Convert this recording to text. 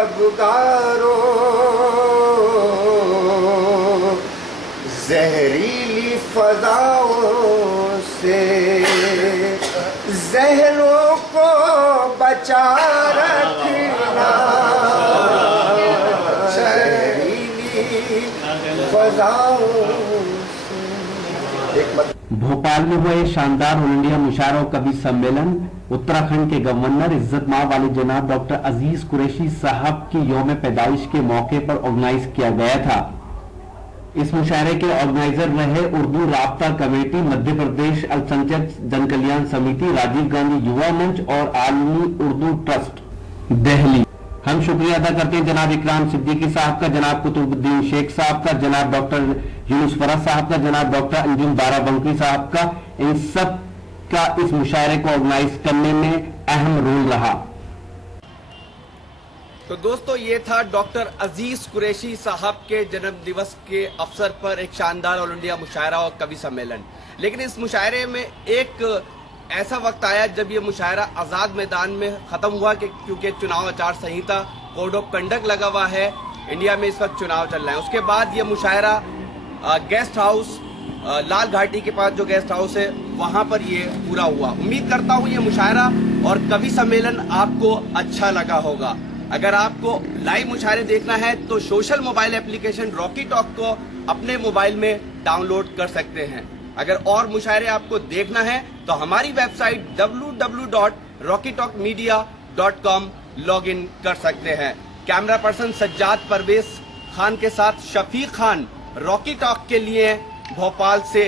طلبگاروں زہریلی فضاؤں سے ذہنوں کو بچا رکھنا زہریلی فضاؤں سے. بھوپال میں ہوئے شاندار آل انڈیا مشاعرہ و کبھی سمیلن اتراکھنڈ کے گورنر عزت مآب والد جناب ڈاکٹر عزیز قریشی صاحب کی یوم پیدائش کے موقع پر آرگنائز کیا گیا تھا. اس مشاعرے کے آرگنائزر رہے اردو رابطہ کمیٹی مدھیہ پردیش السنکھیک جن کلیان سمیتی، راجیو گاندھی یووا منچ اور عالمی اردو ٹرسٹ دہلی. ہم شکریہ ادا کرتے ہیں جناب اکرام صدیقی صاحب کا، جناب قطب الدین شیخ صاحب کا، جناب ڈاکٹر یونس فرح صاحب کا، جناب ڈاکٹر انجم بارہ بنکی صاحب کا. ان سب کا اس مشاعرے کو آرگنائز کرنے میں اہم رول رہا. تو دوستو یہ تھا ڈاکٹر عزیز قریشی صاحب کے جنم دیوس کے افسر پر ایک شاندار آل انڈیا مشاعرہ اور کبھی سمیلن. لیکن اس مشاعرے میں ایک ایسا وقت آیا جب یہ مشاعرہ آزاد میدان میں ختم ہوا کیونکہ چناؤ آچار سنہیتا کوڈ آف کنڈکٹ لگا ہوا ہے. انڈیا میں اس وقت چناؤ چل رہے ہیں. اس کے بعد یہ مشاعرہ گیسٹ ہاؤس لال گھاٹی کے پاس جو گیسٹ ہاؤس ہے وہاں پر یہ پورا ہوا. امید کرتا ہوں یہ مشاعرہ اور کبھی سمیلن آپ کو اچھا لگا ہوگا. اگر آپ کو لائیو مشاعرے دیکھنا ہے تو سوشل موبائل اپلیکیشن راکی ٹاک کو اپنے موبائل میں ڈاؤن لوڈ کر سکتے ہیں. اگر اور مشاعرے آپ کو دیکھنا ہے تو ہماری web site www.rockytalkmedia.com log in کر سکتے ہیں. کیمرہ پرسن سجاد پرویز خان کے ساتھ شفیق خان راکی ٹاک کے لیے بھوپال سے.